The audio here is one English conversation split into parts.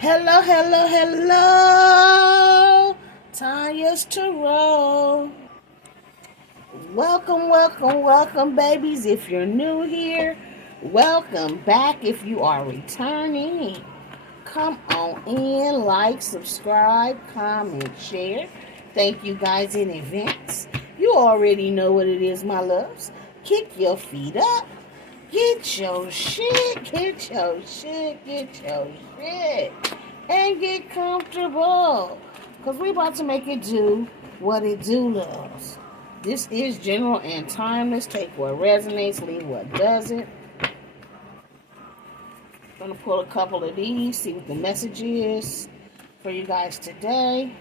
Hello, hello, hello. Tanya's Tarot. Welcome, welcome, welcome, babies. If you're new here, welcome back. If you are returning, come on in, like, subscribe, comment, share. Thank you guys in advance. You already know what it is, my loves. Kick your feet up. Get your shit, get your shit, get your shit, and get comfortable. Because we about to make it do what it do, loves. This is general and timeless. Take what resonates, leave what doesn't. I'm going to pull a couple of these, see what the message is for you guys today.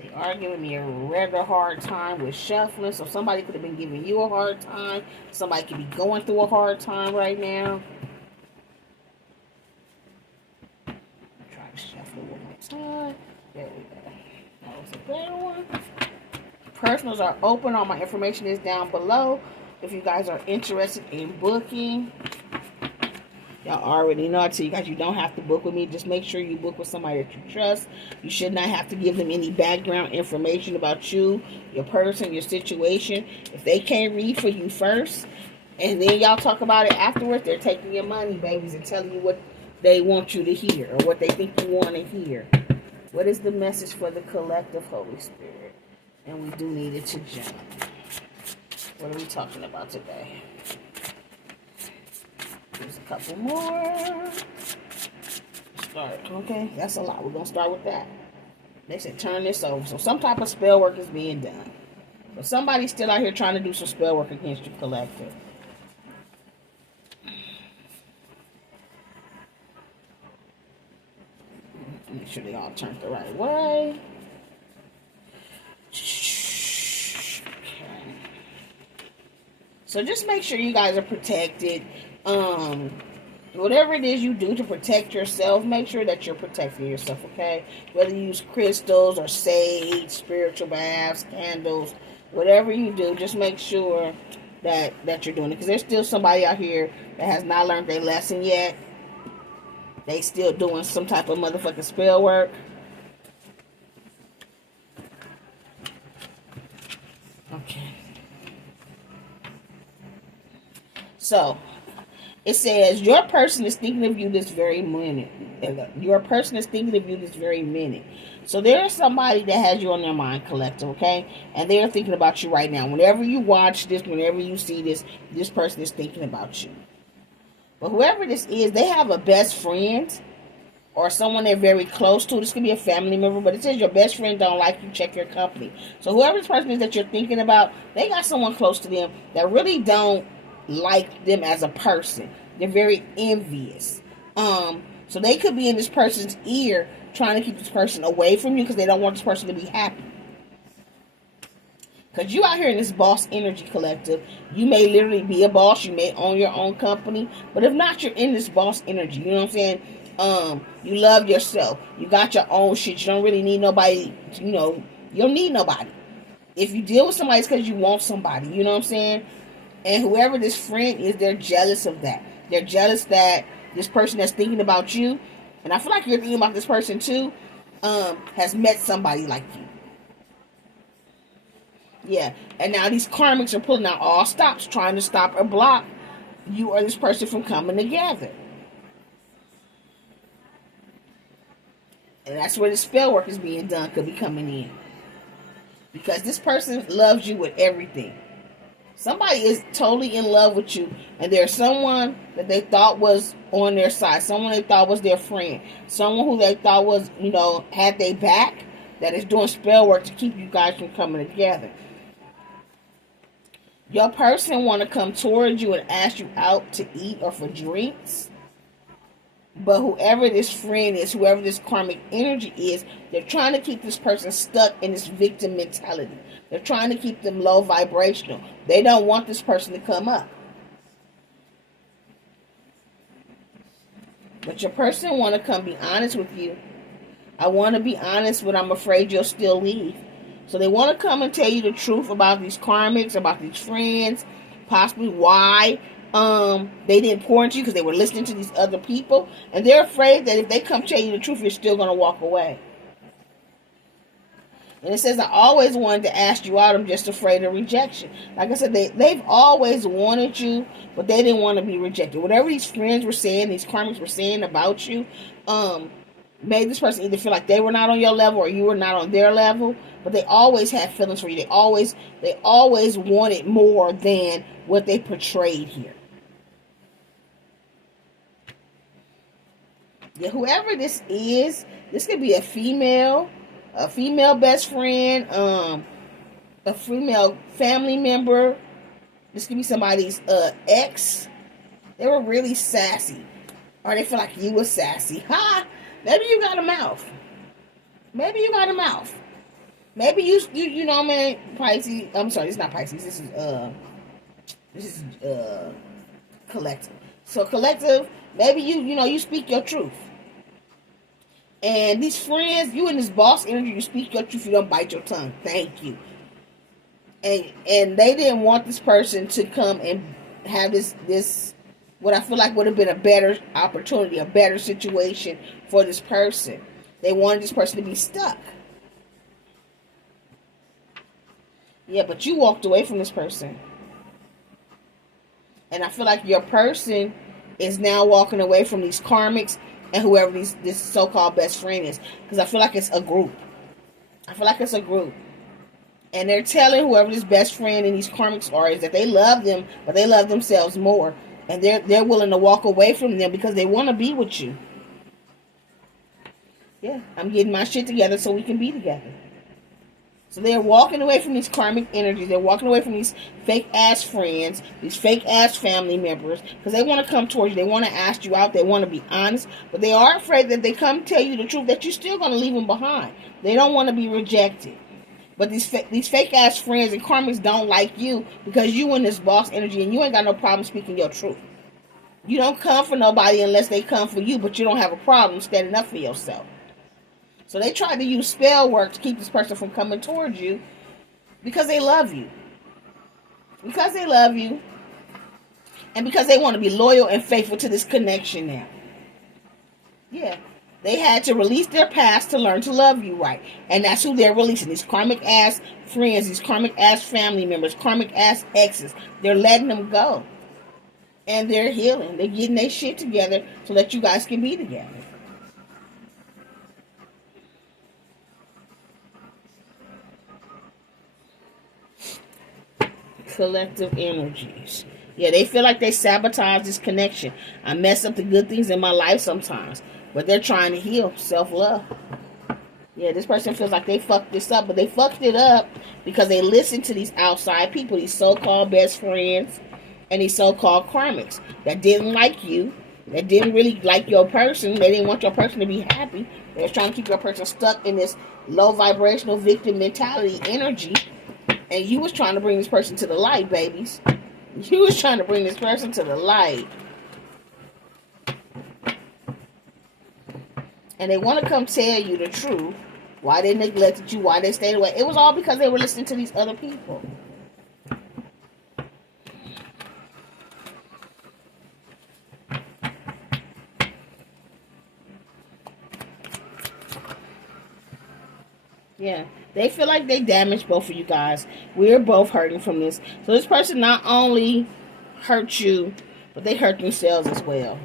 They are giving me a rather hard time with shuffling, so somebody could have been giving you a hard time. Somebody could be going through a hard time right now. Try to shuffle it one more time. There we go. That was a better one. Personals are open. All my information is down below. If you guys are interested in booking, y'all already know I tell you guys you don't have to book with me. Just make sure you book with somebody that you trust. You should not have to give them any background information about you, your person, your situation. If they can't read for you first, and then y'all talk about it afterwards, they're taking your money, babies, and telling you what they want you to hear or what they think you want to hear. What is the message for the collective, Holy Spirit? And we do need it to jump. What are we talking about today? There's a couple more. Start. Okay, that's a lot. We're going to start with that. They said turn this over. So some type of spell work is being done. So somebody's still out here trying to do some spell work against your collective. Make sure they all turn the right way. Okay. So just make sure you guys are protected. Whatever it is you do to protect yourself, make sure that you're protecting yourself, okay? Whether you use crystals or sage, spiritual baths, candles, whatever you do, just make sure that you're doing it. Because there's still somebody out here that has not learned their lesson yet. They still doing some type of motherfucking spell work. Okay. So, it says, your person is thinking of you this very minute. Your person is thinking of you this very minute. So there is somebody that has you on their mind, collective, okay? And they're thinking about you right now. Whenever you watch this, whenever you see this, this person is thinking about you. But whoever this is, they have a best friend or someone they're very close to. This could be a family member, but it says your best friend don't like you, check your company. So whoever this person is that you're thinking about, they got someone close to them that really don't like them as a person. They're very envious. So they could be in this person's ear trying to keep this person away from you because they don't want this person to be happy. Because you out here in this boss energy, collective, you may literally be a boss. You may own your own company. But if not, you're in this boss energy. You know what I'm saying? You love yourself. You got your own shit. You don't really need nobody. You know, you don't need nobody. If you deal with somebody, it's because you want somebody. You know what I'm saying? And whoever this friend is, they're jealous of that. They're jealous that this person that's thinking about you, and I feel like you're thinking about this person too, has met somebody like you. Yeah, and now these karmics are pulling out all stops, trying to stop or block you or this person from coming together. And that's where the spell work is being done, could be coming in. Because this person loves you with everything. Somebody is totally in love with you, and there's someone that they thought was on their side, someone they thought was their friend, someone who they thought was, you know, had their back, that is doing spell work to keep you guys from coming together. Your person want to come towards you and ask you out to eat or for drinks. But whoever this friend is, whoever this karmic energy is, they're trying to keep this person stuck in this victim mentality. They're trying to keep them low vibrational. They don't want this person to come up. But your person want to come be honest with you. I want to be honest, but I'm afraid you'll still leave. So they want to come and tell you the truth about these karmics, about these friends, possibly why They didn't pour into you because they were listening to these other people. And they're afraid that if they come tell you the truth, you're still going to walk away. And it says, I always wanted to ask you out. I'm just afraid of rejection. Like I said, they've always wanted you, but they didn't want to be rejected. Whatever these friends were saying, these karmics were saying about you, made this person either feel like they were not on your level or you were not on their level. But they always had feelings for you. They always wanted more than what they portrayed here. Yeah, whoever this is, this could be a female best friend, a female family member. This could be somebody's ex. They were really sassy, or they feel like you were sassy. Ha! Maybe you got a mouth. Maybe you got a mouth. Maybe you know, man, Pisces. I'm sorry, it's not Pisces. This is collective. So collective. Maybe you speak your truth. And these friends, you in this boss energy, you speak your truth, you don't bite your tongue. Thank you. And they didn't want this person to come and have this what I feel like would have been a better opportunity, a better situation for this person. They wanted this person to be stuck. Yeah, but you walked away from this person. And I feel like your person is now walking away from these karmics and whoever this so-called best friend is. Because I feel like it's a group. And they're telling whoever this best friend and these karmics are is that they love them, but they love themselves more. And they're willing to walk away from them because they want to be with you. Yeah, I'm getting my shit together so we can be together. So they're walking away from these karmic energies. They're walking away from these fake-ass friends, these fake-ass family members, because they want to come towards you. They want to ask you out. They want to be honest. But they are afraid that they come tell you the truth, that you're still going to leave them behind. They don't want to be rejected. But these fake-ass friends and karmics don't like you because you in this boss energy and you ain't got no problem speaking your truth. You don't come for nobody unless they come for you, but you don't have a problem standing up for yourself. So they tried to use spell work to keep this person from coming towards you because they love you. Because they love you. And because they want to be loyal and faithful to this connection now. Yeah. They had to release their past to learn to love you right. And that's who they're releasing. These karmic ass friends, these karmic ass family members, karmic ass exes. They're letting them go. And they're healing. They're getting their shit together so that you guys can be together. Collective energies. Yeah, they feel like they sabotage this connection. I mess up the good things in my life sometimes. But they're trying to heal. Self-love. Yeah, this person feels like they fucked this up. But they fucked it up because they listened to these outside people. These so-called best friends. And these so-called karmics. That didn't like you. That didn't really like your person. They didn't want your person to be happy. They were trying to keep your person stuck in this low vibrational victim mentality energy. And you was trying to bring this person to the light, babies. You was trying to bring this person to the light. And they want to come tell you the truth. Why they neglected you. Why they stayed away. It was all because they were listening to these other people. Yeah, they feel like they damaged both of you guys. We're both hurting from this. So this person not only hurt you, but they hurt themselves as well.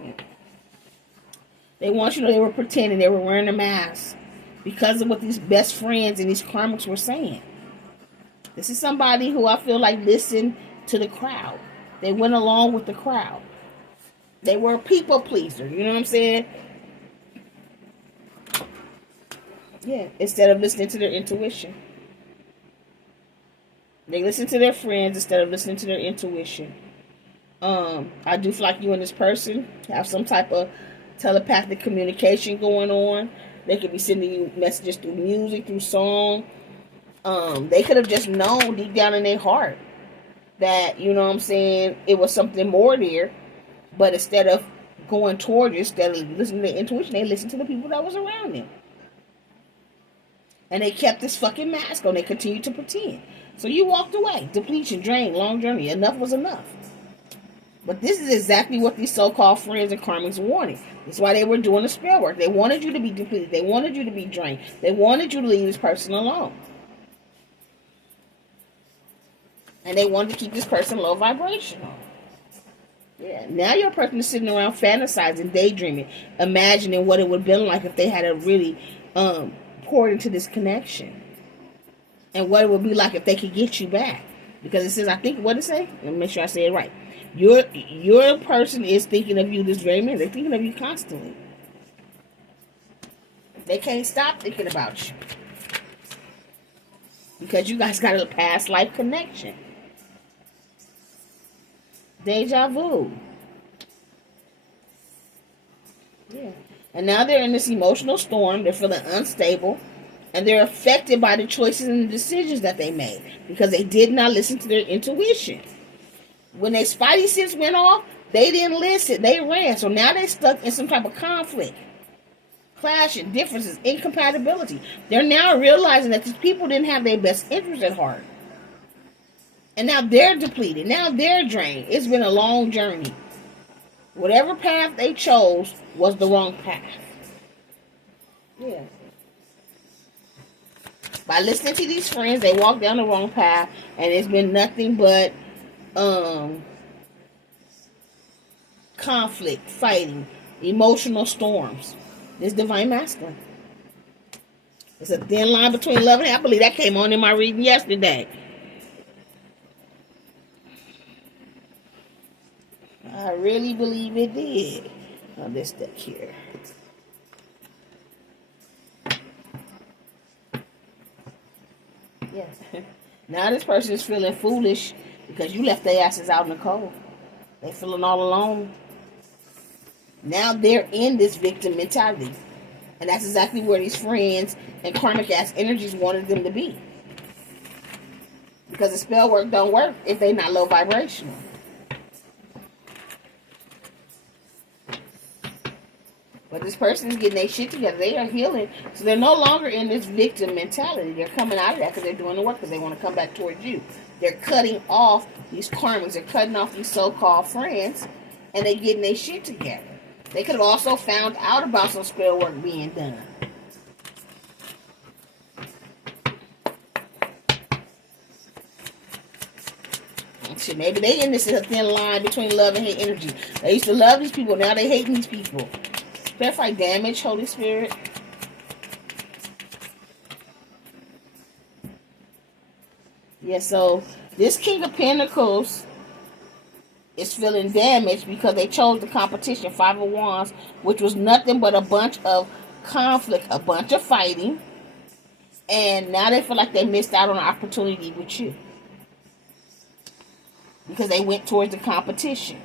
Yeah. They want you to know they were pretending. They were wearing a mask because of what these best friends and these karmics were saying. This is somebody who I feel like listened to the crowd. They went along with the crowd. They were a people pleaser, you know what I'm saying? Yeah, instead of listening to their intuition. They listen to their friends instead of listening to their intuition. I do feel like you and this person have some type of telepathic communication going on. They could be sending you messages through music, through song. They could have just known deep down in their heart that, you know what I'm saying, it was something more there. But instead of going toward you, instead of listening to their intuition, they listened to the people that was around them. And they kept this fucking mask on. They continued to pretend. So you walked away. Depletion, drain, long journey. Enough was enough. But this is exactly what these so-called friends and karmics wanted. That's why they were doing the spell work. They wanted you to be depleted. They wanted you to be drained. They wanted you to leave this person alone. And they wanted to keep this person low vibrational. Yeah. Now your person is sitting around fantasizing, daydreaming, imagining what it would have been like if they had really poured into this connection. And what it would be like if they could get you back. Because it says, I think, what did it say? Let me make sure I say it right. Your person is thinking of you this very minute. They're thinking of you constantly. They can't stop thinking about you. Because you guys got a past life connection. Deja vu. Yeah. And now they're in this emotional storm. They're feeling unstable. And they're affected by the choices and the decisions that they made. Because they did not listen to their intuition. When their spidey sense went off, they didn't listen. They ran. So now they're stuck in some type of conflict. Clashing, differences, incompatibility. They're now realizing that these people didn't have their best interests at heart. And now they're depleted. Now they're drained. It's been a long journey. Whatever path they chose was the wrong path. Yeah. By listening to these friends, they walked down the wrong path. And it's been nothing but conflict, fighting, emotional storms. This divine masculine. It's a thin line between love and hate. I believe that came on in my reading yesterday. I really believe it did. On this deck here. Yeah. Now this person is feeling foolish because you left their asses out in the cold. They're feeling all alone. Now they're in this victim mentality. And that's exactly where these friends and karmic ass energies wanted them to be. Because the spell work don't work if they're not low vibrational. But this person is getting their shit together. They are healing. So they're no longer in this victim mentality. They're coming out of that because they're doing the work because they want to come back towards you. They're cutting off these karmics. They're cutting off these so-called friends. And they're getting their shit together. They could have also found out about some spell work being done. Shit, maybe they in this is a thin line between love and hate energy. They used to love these people. Now they hate these people. Verify damage, Holy Spirit. Yeah, so this King of Pentacles is feeling damaged because they chose the competition, Five of Wands, which was nothing but a bunch of conflict, a bunch of fighting. And now they feel like they missed out on an opportunity with you. Because they went towards the competition.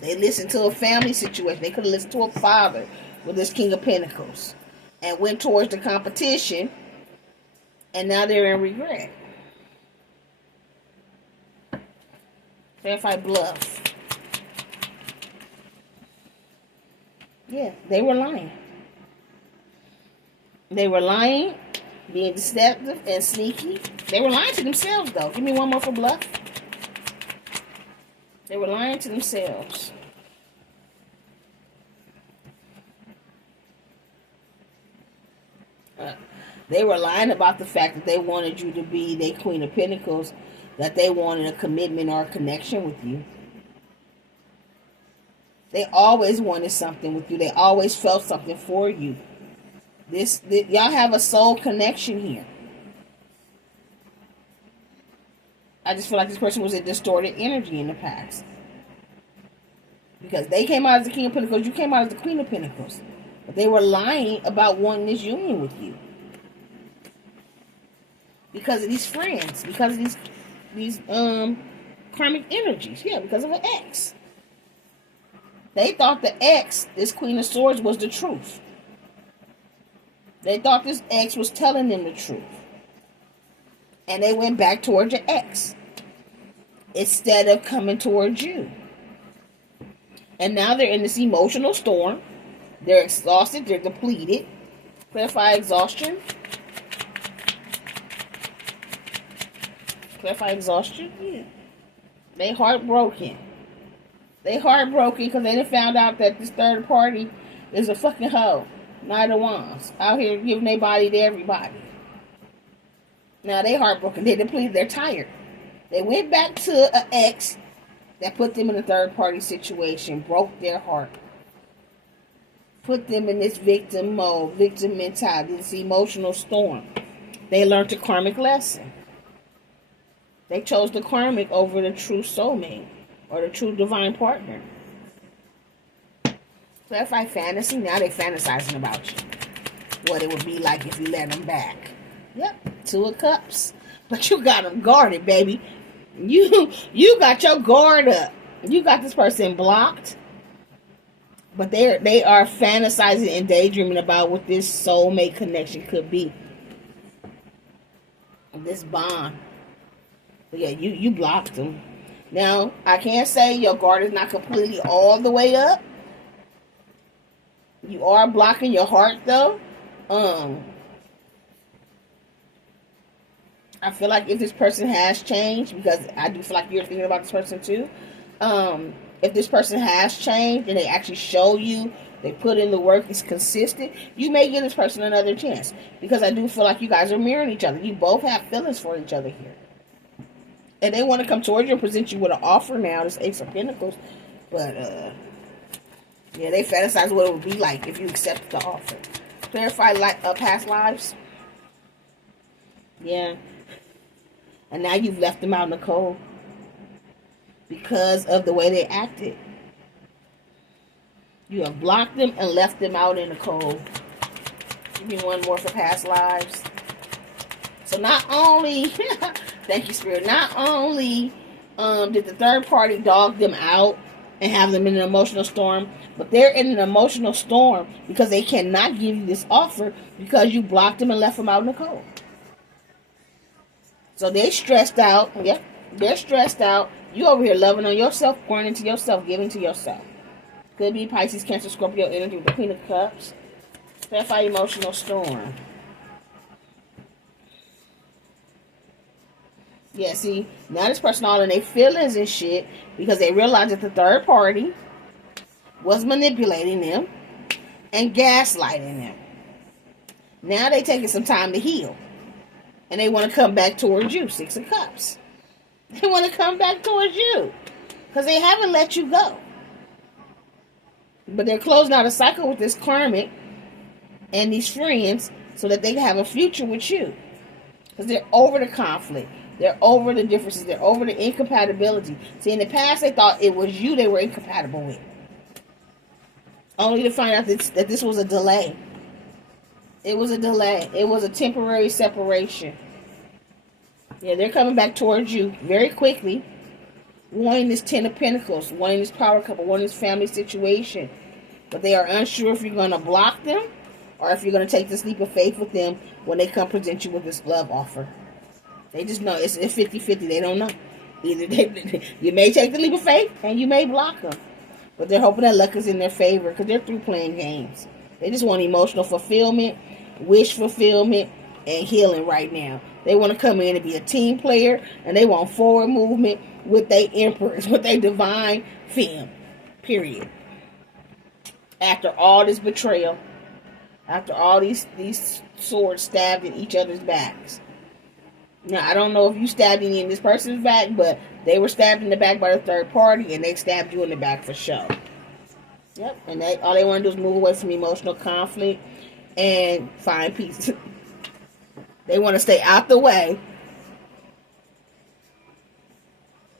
They listened to a family situation. They could have listened to a father with this King of Pentacles. And went towards the competition. And now they're in regret. Verify bluff. Yeah, they were lying. They were lying, being deceptive and sneaky. They were lying to themselves, though. Give me one more for bluff. They were lying to themselves. They were lying about the fact that they wanted you to be their Queen of Pentacles, that they wanted a commitment or a connection with you. They always wanted something with you. They always felt something for you. Y'all have a soul connection here. I just feel like this person was a distorted energy in the past. Because they came out as the King of Pentacles, you came out as the Queen of Pentacles. But they were lying about wanting this union with you. Because of these friends. Because of these karmic energies. Yeah, because of an ex. They thought the ex, this Queen of Swords, was the truth. They thought this ex was telling them the truth. And they went back towards your ex. Instead of coming towards you. And now they're in this emotional storm. They're exhausted. They're depleted. Clarify exhaustion. Clarify exhaustion. Yeah. They heartbroken. They heartbroken because they done found out that this third party is a fucking hoe. Knight of Wands. Out here giving their body to everybody. Now they heartbroken. They depleted. They're tired. They went back to an ex that put them in a third party situation. Broke their heart. Put them in this victim mode. Victim mentality. This emotional storm. They learned a karmic lesson. They chose the karmic over the true soulmate or the true divine partner. Clarify fantasy. Now they fantasizing about you. What it would be like if you let them back. Yep. 2 of Cups. But you got them guarded, baby. You got your guard up. You got this person blocked. But they are fantasizing and daydreaming about what this soulmate connection could be. This bond. But yeah, you blocked them. Now, I can't say your guard is not completely all the way up. You are blocking your heart, though. I feel like if this person has changed, because I do feel like you're thinking about this person too. If this person has changed and they actually show you, they put in the work, it's consistent, you may give this person another chance. Because I do feel like you guys are mirroring each other. You both have feelings for each other here. And they want to come towards you and present you with an offer now, this Ace of Pentacles. But, yeah, they fantasize what it would be like if you accept the offer. Clarify past lives. Yeah. And now you've left them out in the cold. Because of the way they acted. You have blocked them and left them out in the cold. Give me one more for past lives. So not only... Thank you, Spirit. Not only did the third party dog them out and have them in an emotional storm, but they're in an emotional storm because they cannot give you this offer because you blocked them and left them out in the cold. So they're stressed out. Yep, they're stressed out. You over here loving on yourself, pouring into yourself, giving to yourself. Could be Pisces, Cancer, Scorpio energy with the Queen of Cups. Clarify emotional storm. Yeah, see, now this person all in their feelings and shit because they realized that the third party was manipulating them and gaslighting them. Now they taking some time to heal. And they want to come back towards you, 6 of Cups. They want to come back towards you because they haven't let you go. But they're closing out a cycle with this karmic and these friends so that they can have a future with you. Because they're over the conflict. They're over the differences. They're over the incompatibility. See, in the past, they thought it was you they were incompatible with. Only to find out that this was a delay. It was a delay. It was a temporary separation. Yeah, they're coming back towards you very quickly. Wanting this 10 of Pentacles. Wanting this power couple. Wanting this family situation. But they are unsure if you're going to block them or if you're going to take this leap of faith with them when they come present you with this love offer. They just know it's 50-50. They don't know. Either you may take the leap of faith and you may block them. But they're hoping that luck is in their favor because they're through playing games. They just want emotional fulfillment, wish fulfillment, and healing right now. They want to come in and be a team player, and they want forward movement with their emperors, with their divine femme. Period. After all this betrayal, after all these swords stabbed in each other's backs. Now, I don't know if you stabbed any in this person's back, but they were stabbed in the back by the third party, and they stabbed you in the back for sure. Yep, and all they want to do is move away from emotional conflict and find peace. They want to stay out the way.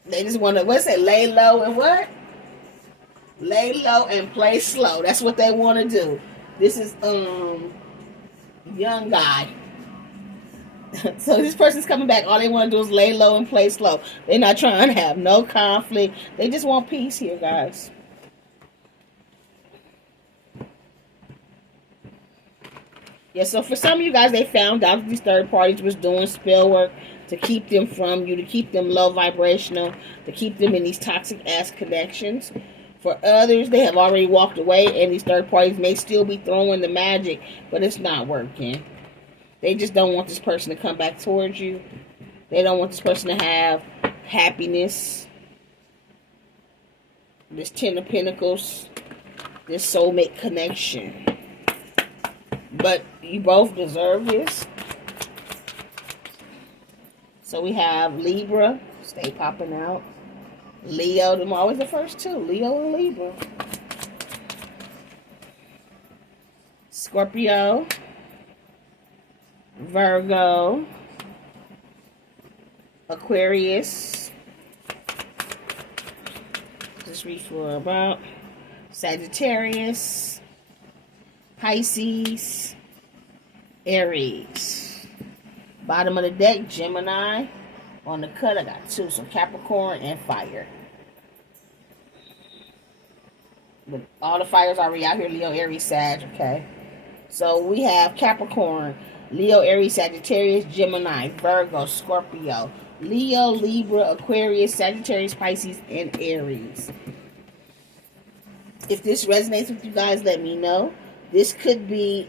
They just want to, lay low and what? Lay low and play slow. That's what they want to do. This is, young guy. So this person's coming back. All they want to do is lay low and play slow. They're not trying to have no conflict. They just want peace here, guys. Yeah, so for some of you guys, they found out that these third parties was doing spell work to keep them from you, to keep them low vibrational, to keep them in these toxic ass connections. For others, they have already walked away, and these third parties may still be throwing the magic, but it's not working. They just don't want this person to come back towards you. They don't want this person to have happiness. This Ten of Pentacles, this soulmate connection. But you both deserve this. So we have Libra, stay popping out. Leo, them always the first two. Leo and Libra. Scorpio. Virgo. Aquarius. Just read for about. Sagittarius. Pisces. Aries. Bottom of the deck, Gemini. On the cut, I got 2. So Capricorn and fire. But all the fires already out here. Leo, Aries, Sag. Okay. So we have Capricorn, Leo, Aries, Sagittarius, Gemini, Virgo, Scorpio, Leo, Libra, Aquarius, Sagittarius, Pisces, and Aries. If this resonates with you guys, let me know. This could be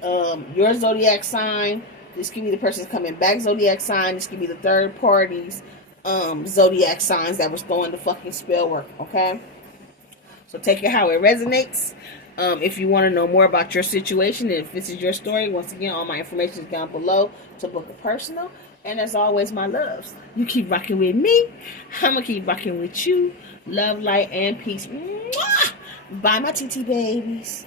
your zodiac sign. This could be the person's coming back zodiac sign. This could be the third party's zodiac signs that was throwing the fucking spell work, okay? So take it how it resonates. If you want to know more about your situation, and if this is your story, once again, all my information is down below to book a personal. And as always, my loves, you keep rocking with me. I'm going to keep rocking with you. Love, light, and peace. Mwah! Bye, my TT babies.